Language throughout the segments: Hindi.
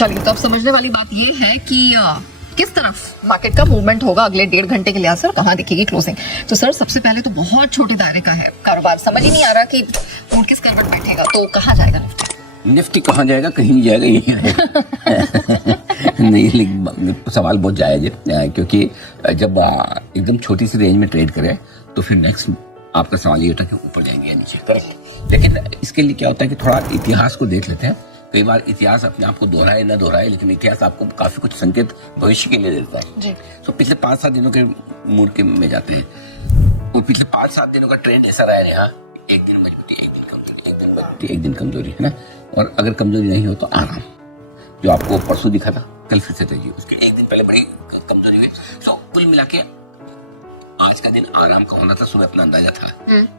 चलिए, तो अब समझने वाली बात ये है कि किस तरफ मार्केट का मूवमेंट होगा अगले 1.5 घंटे के लिए सर, कहाँ दिखेगी क्लोजिंग। तो सर सबसे पहले तो बहुत छोटे दायरे का है कारोबार, समझ ही नहीं आ रहा कि मूड किस करवट बैठेगा, तो कहाँ जाएगा निफ्टी? निफ्टी कहाँ जाएगा, कहीं नहीं जाएगा, यही है। नहीं, लेकिन सवाल बहुत जायज है, क्योंकि जब एकदम छोटी सी रेंज में ट्रेड करें तो फिर नेक्स्ट आपका सवाल ये होता है कि ऊपर जाएंगे या नीचे। करेक्ट। लेकिन इसके लिए क्या होता है कि थोड़ा इतिहास को देख लेते हैं। कई बार इतिहास अपने आप को दोहराए ना दोहराए, लेकिन इतिहास आपको काफी कुछ संकेत भविष्य के लिए देता है जी। तो पिछले 5-7 दिनों के मूड के में जाते हैं, वो पिछले 5-7 दिनों का ट्रेंड ऐसा रहा है यहाँ, एक दिन मजबूती, एक दिन कमजोरी, एक दिन मजबूती, एक दिन कमजोरी, है ना। और अगर कमजोरी नहीं हो तो आराम, जो आपको परसों दिखा था, कल फिर से तेजी, उसके एक दिन पहले बड़ी कमजोरी हुई। सो कुल मिला के आज का दिन आराम का होना था, सुबह अपना अंदाजा था,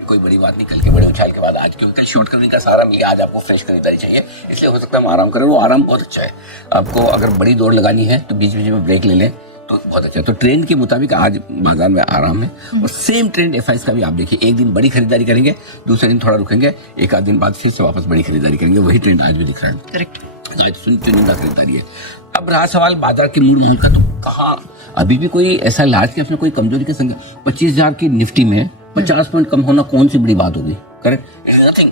कोई बड़ी बात नहीं। कल के बड़े उछाल के बाद आज, क्योंकि कल शॉर्ट कवरिंग का सहारा मिला, आज आपको फ्रेश खरीदारी चाहिए, इसलिए हो सकता है हम आराम करें। वो आराम बहुत अच्छा है। आपको अगर बड़ी दौड़ लगानी है तो बीच बीच में ब्रेक ले लें तो बहुत अच्छा है। तो ट्रेंड के मुताबिक आज बाजार में आराम है। और सेम ट्रेंड एफआईएस का भी आप देखिए, एक दिन बड़ी खरीदारी करेंगे, दूसरे दिन थोड़ा रुकेंगे, एक आध दिन बाद फिर से वापस बड़ी खरीदारी करेंगे। वही ट्रेंड आज भी दिख रहा है। करेक्ट। आज चुनिंदा खरीदारी है। अब रहा सवाल बाजार के मूड माहौल का, तो कहाँ अभी भी कोई ऐसा लार्ज कैप में कोई कमजोरी के संग 25,000 की निफ्टी में 50 पॉइंट कम होना कौन सी बड़ी बात होगी। Correct, nothing.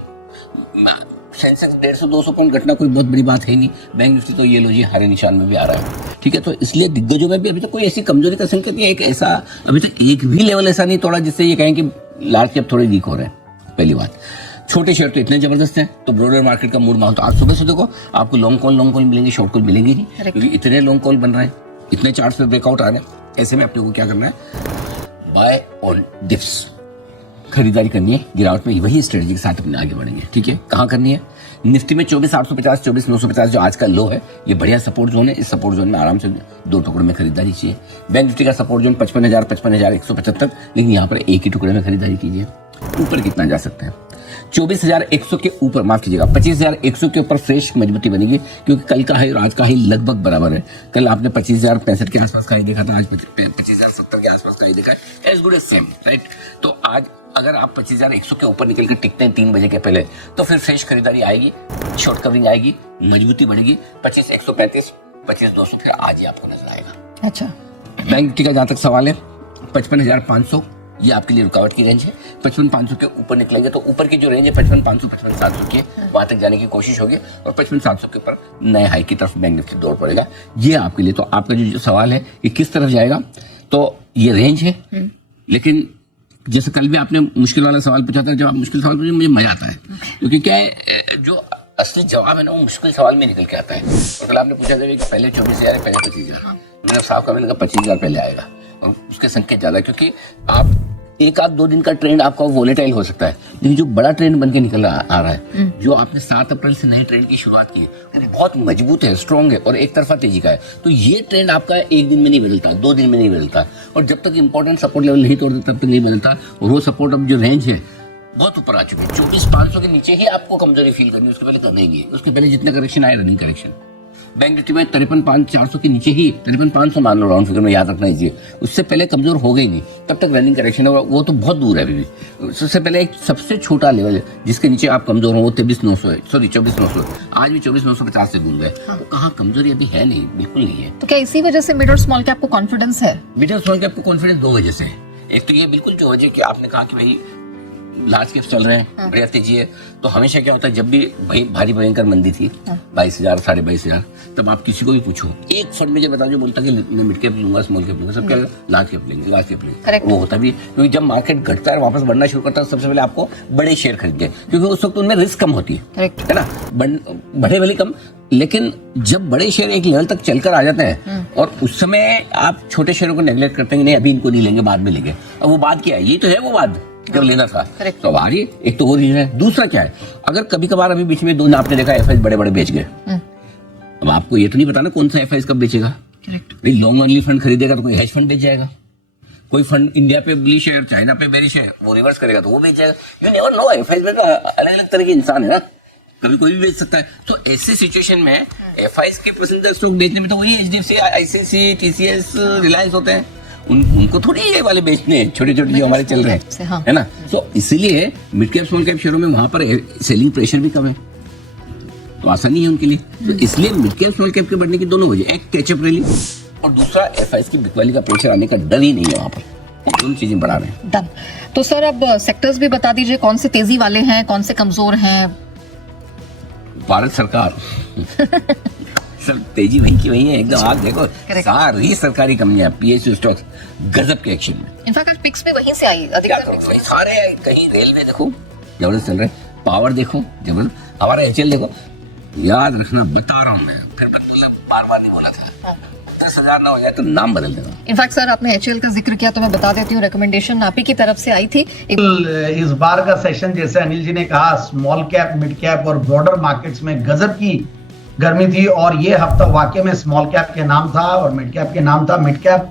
सेंसेक्स 150-200 पॉइंट घटना कोई बहुत बड़ी बात है नहीं। बैंक निफ्टी तो ये लो जी हरे निशान में भी आ रहा है, ठीक है। तो इसलिए दिग्गजों में भी अभी तक कोई ऐसी कमजोरी का संकेत नहीं, एक ऐसा अभी तक एक भी लेवल ऐसा नहीं तोड़ा जिससे ये कहें कि लार्ज कैप थोड़े वीक हो रहे हैं। पहली बात, छोटे शेयर तो इतने जबरदस्त हैं, तो ब्रॉडर मार्केट का मूड माहौल तो आज सुबह से देखो आपको लॉन्ग कॉल मिलेंगे, शॉर्ट कॉल मिलेंगे नहीं, क्योंकि इतने लॉन्ग कॉल बन रहे हैं, इतने चार्ट्स पे ब्रेकआउट आ रहे हैं। ऐसे में अपने को क्या करना है, बाय ऑन डिप्स खरीदारी करनी है। गिरावट में वही स्ट्रेटजी के साथ अपने आगे बढ़ेंगे, ठीक है। कहाँ करनी है, निफ्टी में 24,850, 24,950 जो आज का लो है, ये बढ़िया सपोर्ट जोन है। इस सपोर्ट जोन में आराम से 2 टुकड़े में खरीदारी चाहिए। बैंक निफ्टी का सपोर्ट जोन 55,000, 55,175, लेकिन यहाँ पर एक ही टुकड़े में खरीदारी कीजिए। ऊपर कितना जा सकते हैं, 24,100 के ऊपर, माफ कीजिएगा 25,100 के ऊपर फ्रेश मजबूती बनेगी, क्योंकि कल का हाई और आज का हाई लगभग बराबर है। कल आपने 25,065 के आसपास का हाई देखा था, आज 25,070 के आसपास का हाई देखा है, as good as same, right. तो आज अगर आप 25,100 के ऊपर निकल कर टिकते हैं 3 बजे के पहले, तो फिर फ्रेश खरीदारी आएगी, शॉर्ट कवरिंग आएगी, मजबूती बढ़ेगी। 25,135, 25,200 फिर आज ही आपको नजर आएगा। अच्छा, बैंक निफ्टी का जहां तक सवाल है, 55,500 ये आपके लिए रुकावट की रेंज है। 55,500 के ऊपर निकलेंगे तो ऊपर की जो रेंज है 55,500, 55,700 की, वहां तक जाने की कोशिश होगी, और 55,700 के ऊपर नए हाई की तरफ बैंक निफ्टी दौड़ पड़ेगा। ये आपके लिए, तो आपका जो सवाल है कि किस तरफ जाएगा, तो ये रेंज है। लेकिन जैसे कल भी आपने मुश्किल वाला सवाल पूछा था, जब आप मुश्किल सवाल पूछे मुझे मजा आता है, क्योंकि क्या है, जो असली जवाब है ना वो मुश्किल सवाल में निकल के आता है। और कल आपने पूछा था कि पहले 24,000 है, पहले 25,000, मैंने साफ कहा, मैंने कहा 25,000 पहले आएगा, और उसके संकेत ज्यादा, क्योंकि आप 1-2 दिन का ट्रेंड आपका वोलेटाइल हो सकता है, लेकिन जो बड़ा ट्रेंड बन के निकल आ रहा है, जो आपने 7 अप्रैल से नए ट्रेंड की शुरुआत की है, वो बहुत मजबूत है, स्ट्रॉन्ग है, और एक तरफा तेजी का है। तो ये ट्रेंड आपका 1 दिन में नहीं बदलता, 2 दिन में नहीं बदलता, और जब तक इंपॉर्टेंट सपोर्ट लेवल नहीं तोड़ते तब तक नहीं बदलता। और वो सपोर्ट अब जो रेंज है बहुत ऊपर आ चुकी है, 24,500 के नीचे ही आपको कमजोरी फील करनी है, उसके पहले करना ही नहीं है। उसके पहले जितने करेक्शन आए, रनिंग करेक्शन, बैंक निफ्टी में 53,400 के नीचे ही, 53,500 मान लो, राउंड फिगर में याद रखना चाहिए, उससे पहले कमजोर हो गई नहीं, तब तक रनिंग करेक्शन है, वो तो बहुत दूर है अभी भी। सबसे पहले एक सबसे छोटा लेवल है जिसके नीचे आप कमजोर हो, वो 23,900 है, सॉरी 24,900, आज भी 24,950 से भूल गए। तो कहाँ कमजोरी अभी है नहीं, बिल्कुल नहीं है। तो क्या इसी वजह से मिड और स्मॉल कैप को कॉन्फिडेंस है? मिड और स्मॉल कैप को कॉन्फिडेंस 2 वजह से है। एक तो ये बिल्कुल जो वजह कि आपने कहा कि भाई लार्ज कैप चल रहे हैं, बढ़िया तेजी है, तो हमेशा क्या होता है, जब भी भारी भयंकर मंदी थी, 22,000, 22,500, तब आप किसी को भी पूछो, एक फंड में जब बता जो बोलता कि मैं मिड कैप लूंगा, स्मॉल कैप लूंगा, सब क्या लार्ज कैप लेंगे, लार्ज कैप लेंगे, वो होता भी, क्योंकि जब मार्केट घटता है वापस बढ़ना शुरू करता है, सबसे पहले आपको बड़े शेयर खरीदते हैं, क्योंकि उस वक्त उनमें रिस्क कम होती है ना, बढ़े भले कम, लेकिन जब बड़े शेयर एक लेवल तक चलकर आ जाते हैं और उस समय आप छोटे शेयरों को नेग्लेक्ट करते हैं, नहीं अभी इनको नहीं लेंगे, बाद में लेंगे। अब वो बात क्या है, ये तो है वो बात जब लेना था, तो अब आ रही है। एक तो वो रीजन है। दूसरा क्या है, अगर कभी कभार अभी बीच में 2 दिन आपने देखा एफआईएस बड़े बड़े बेच गए, अब आपको ये तो नहीं पता ना कौन सा एफआईएस कब बेचेगा। लॉन्ग ओनली फंड खरीदेगा तो कोई हेज फंड बेच जाएगा, कोई फंड इंडिया पे बुलिश है, चाइना पे बेरिश है, वो रिवर्स करेगा तो वो बेच जाएगा। यू नेवर नो, एफआईएस में तो अलग अलग तरह के इंसान है ना, कभी कोई भी बेच सकता है। तो ऐसे सिचुएशन में एफआईएस के पसंदीदा स्टॉक बेचने में तो वही एचडीएफसी, आईसीआईसीआई, टीसीएस, रिलायंस होते हैं, उनको थोड़ी ये वाले बेचने हैं, छोटे छोटे जो हमारे चल रहे हैं, हाँ। है ना। तो इसीलिए मिड कैप स्मॉल कैप शेयरों में वहां पर सेलिंग प्रेशर भी कम है, तो आसानी है उनके लिए। तो इसलिए मिड कैप स्मॉल कैप के बढ़ने की दोनों वजह, एक कैचअप रैली और दूसरा एफआईएस की बिक वैली का प्रेशर आने का डर ही नहीं है वहां पर, दोनों चीजें बढ़ा रहे हैं। डन। तो सर अब सेक्टर्स भी बता दीजिए, कौन से तेजी वाले हैं, कौन से कमजोर हैं? भारत सरकार सब तेजी वही की वही है एकदम। आज देखो सारी सरकारी कंपनियां पीएसयू स्टॉक्स गजब के एक्शन में। इनफैक्ट आज पिक्स भी वहीं से आई, अधिकतर पिक्स वही सारे हैं। कहीं रेलवे देखो जबरदस्त चल रहे, पावर देखो जबरदस्त, हमारा एचएल देखो। याद रखना, बता रहा हूँ मैं, फिर बार बार नहीं बोला था, 10,000 ना हो जाए तो नाम बदल देगा। इनफैक्ट सर आपने एचएल का जिक्र किया तो मैं बता देती हूँ, रिकमेंडेशन आप ही की तरफ से आई थी। इस बार का सेशन जैसे अनिल जी ने कहा, स्मॉल कैप, मिड कैप और ब्रॉडर मार्केट्स में गजब की गर्मी थी और ये हफ्ता वाकई में स्मॉल कैप के नाम था और मिड कैप के नाम था। मिड कैप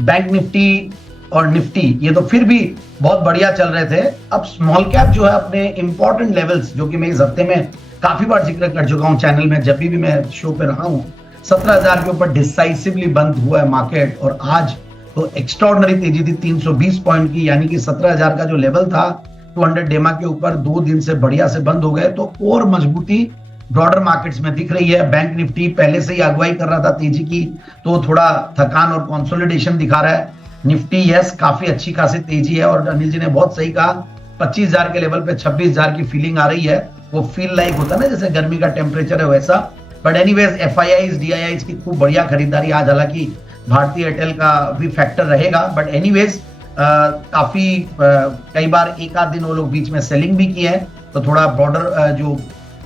बैंक निफ्टी और निफ्टी ये तो फिर भी बहुत बढ़िया चल रहे थे। अब स्मॉल कैप जो है अपने इंपॉर्टेंट लेवल्स, जो कि मैं इस हफ्ते में काफी बार जिक्र कर चुका हूं चैनल में, जब भी मैं शो पे रहा हूं, 17,000 के ऊपर डिसाइसिवली बंद हुआ है मार्केट और आज तो एक्स्ट्राऑर्डिनरी तेजी थी 320 पॉइंट की, यानी कि 17,000 का जो लेवल था 200 डेमा के ऊपर 2 दिन से बढ़िया से बंद हो गए। तो और मजबूती ब्रॉडर मार्केट्स में दिख रही है। बैंक निफ्टी पहले से ही अगुवाई कर रहा था तेजी की, तो थोड़ा थकान और कंसोलिडेशन दिखा रहा है। निफ्टी यस काफी अच्छी खासी तेजी है और अनिल जी ने बहुत सही कहा, 25,000 के लेवल पे 26,000 की फीलिंग आ रही है। वो फील लाइक होता है ना जैसे गर्मी का टेम्परेचर है वैसा। बट एनीवेज एफआईआईज डीआईआईज की खूब बढ़िया खरीदारी आज, हालांकि भारतीय एयरटेल का भी फैक्टर रहेगा। बट एनीवेज काफी कई बार एक आध दिन वो लोग बीच में सेलिंग भी की है, तो थोड़ा ब्रॉडर जो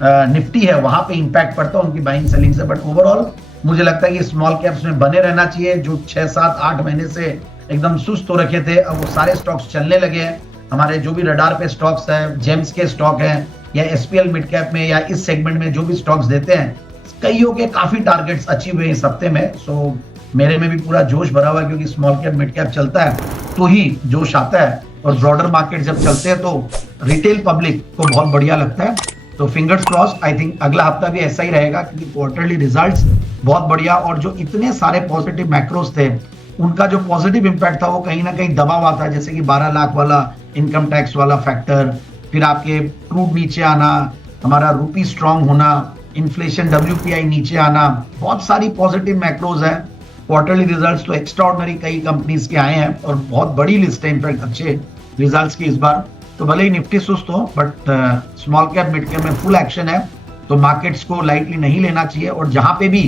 निफ्टी है वहां पे इंपैक्ट पड़ता है उनकी बाइंग सेलिंग से। बट ओवरऑल मुझे लगता है कि स्मॉल कैप्स में बने रहना चाहिए। जो 6, 7, 8 महीने से एकदम सुस्त हो रखे थे, अब वो सारे स्टॉक्स चलने लगे हैं। हमारे जो भी रडार पे स्टॉक्स है, जेम्स के स्टॉक हैं या एसपीएल मिड कैप में या इस सेगमेंट में जो भी स्टॉक्स देते हैं, कईयों के काफी टारगेट्स अचीव हुए इस हफ्ते में। सो मेरे में भी पूरा जोश भरा हुआ है, क्योंकि स्मॉल कैप मिड कैप चलता है तो ही जोश आता है और ब्रॉडर मार्केट जब चलते हैं तो रिटेल पब्लिक को बहुत बढ़िया लगता है। तो फिंगर्स क्रॉस्ड, आई थिंक अगला हफ्ता भी ऐसा ही रहेगा, क्योंकि क्वार्टरली रिजल्ट्स बहुत बढ़िया और जो इतने सारे पॉजिटिव मैक्रोस थे उनका जो पॉजिटिव इंपैक्ट था वो कहीं ना कहीं दबा हुआ था, जैसे कि 12 लाख वाला इनकम टैक्स वाला फैक्टर, फिर आपके क्रूड नीचे आना, हमारा रूपी स्ट्रांग होना, इन्फ्लेशन WPI नीचे आना, बहुत सारी पॉजिटिव मैक्रोज है। क्वार्टरली रिजल्ट्स तो एक्स्ट्राऑर्डिनरी कई कंपनीज के आए हैं और बहुत बड़ी लिस्ट है इनफैक्ट अच्छे रिजल्ट्स की इस बार। तो भले ही निफ्टी सुस्त हो, but small cap mid cap में फुल एक्शन है, तो मार्केट्स को लाइटली नहीं लेना चाहिए। और जहां पे भी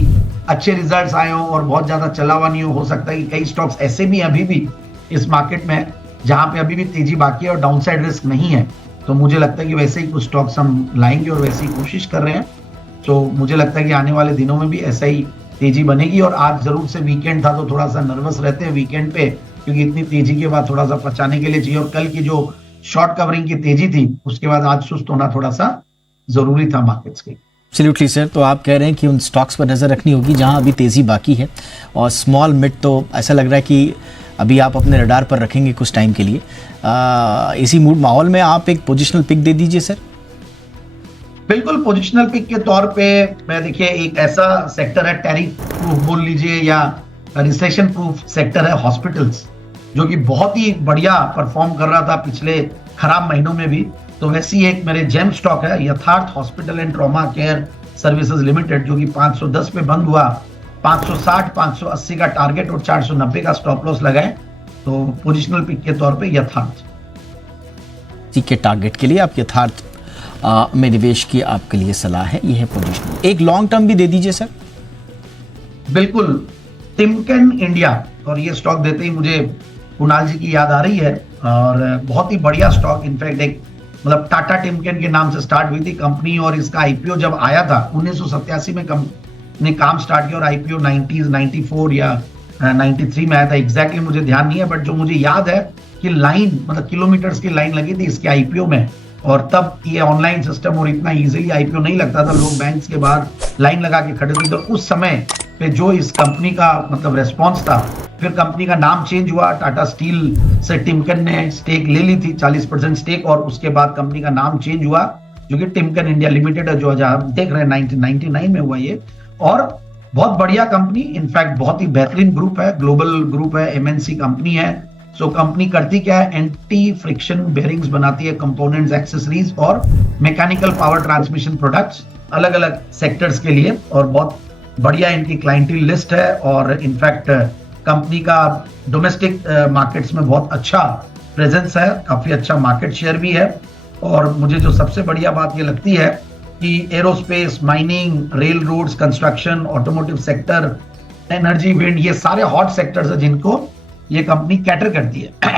अच्छे रिजल्ट्स आए हो और बहुत ज्यादा चला हुआ नहीं हो सकता है कि कई स्टॉक्स ऐसे भी अभी भी इस मार्केट में जहां पे अभी भी तेजी बाकी है और डाउनसाइड रिस्क नहीं है, तो मुझे लगता है कि वैसे ही कुछ स्टॉक्स हम लाएंगे और वैसे ही कोशिश कर रहे हैं। तो मुझे लगता है कि आने वाले दिनों में भी ऐसा ही तेजी बनेगी। और आज जरूर से वीकेंड था तो थोड़ा सा नर्वस रहते हैं वीकेंड पे, क्योंकि इतनी तेजी के बाद थोड़ा सा पचाने के लिए चाहिए। और कल की जो शॉर्ट कवरिंग की तेजी थी उसके बाद आज सुस्त होना थोड़ा सा जरूरी था मार्केट्स के। एब्सोल्युटली सर, तो आप कह रहे हैं कि उन स्टॉक्स पर नज़र रखनी होगी जहां अभी तेज़ी बाकी है, और स्मॉल मिड तो ऐसा लग रहा है कि अभी आप अपने रडार पर रखेंगे कुछ टाइम के लिए। इसी मूड माहौल में आप एक पोजिशनल पिक दे दीजिए सर। बिल्कुल, पोजिशनल पिक के तौर पे मैं देखिए एक ऐसा सेक्टर है, टैरिफ प्रूफ बोल लीजिए या रिसेशन प्रूफ सेक्टर है, हॉस्पिटल्स, जो कि बहुत ही बढ़िया परफॉर्म कर रहा था पिछले खराब महीनों में भी। तो वैसी एक मेरे जेम स्टॉक है यथार्थ hospital and trauma care services limited, जो कि 510 पे बंद हुआ, 560 580 का टारगेट और 490 का स्टॉप लॉस लगाए। तो पोजिशनल पिक के तौर पे यथार्थ के टारगेट के लिए आप यथार्थ में निवेश की आपके लिए सलाह है, ये है पोजिशनल। एक लॉन्ग टर्म भी दे दीजिए सर। बिल्कुल, टिमकेन इंडिया, और ये स्टॉक देते ही मुझे कुणाल जी की याद आ रही है, और बहुत ही बढ़िया स्टॉक। इनफैक्ट एक मतलब टाटा टिमकेन के नाम से स्टार्ट हुई थी कंपनी, और इसका आईपीओ जब आया था 1987 में ने काम स्टार्ट किया और आईपीओ 90s 94 या 93 में आया था, एग्जैक्टली मुझे ध्यान नहीं है। बट जो मुझे याद है कि लाइन मतलब किलोमीटर्स की लाइन लगी थी इसके आईपीओ में, और तब ये ऑनलाइन सिस्टम और इतना इजीली आईपीओ नहीं लगता था, लोग बैंक्स के बाहर लाइन लगा के खड़े थे। तो उस समय पे जो इस कंपनी का मतलब रेस्पॉन्स था, फिर कंपनी का नाम चेंज हुआ, टाटा स्टील से टिमकेन ने स्टेक ले ली थी 40% स्टेक, और उसके बाद कंपनी का नाम चेंज हुआ जो कि टिमकेन इंडिया लिमिटेड है, जो आज आप देख रहे हैं 1999 में हुआ ये। और बहुत बढ़िया कंपनी, इनफैक्ट बहुत ही बेहतरीन ग्रुप है, ग्लोबल ग्रुप है, एमएनसी कंपनी है, सो कंपनी करती क्या है, एंटी फ्रिक्शन बेयरिंग्स बनाती है, कंपोनेंट्स, एक्सेसरीज और मैकेनिकल पावर ट्रांसमिशन प्रोडक्ट्स अलग अलग सेक्टर्स के लिए, और बहुत बढ़िया इनकी क्लाइंटेल लिस्ट है। और इनफैक्ट कंपनी का डोमेस्टिक मार्केट्स में बहुत अच्छा प्रेजेंस है, काफी अच्छा मार्केट शेयर भी है। और मुझे जो सबसे बढ़िया बात ये लगती है कि aerospace, mining, rail roads, construction, automotive sector, energy, wind, ये सारे हॉट सेक्टर्स हैं जिनको ये कंपनी कैटर करती है।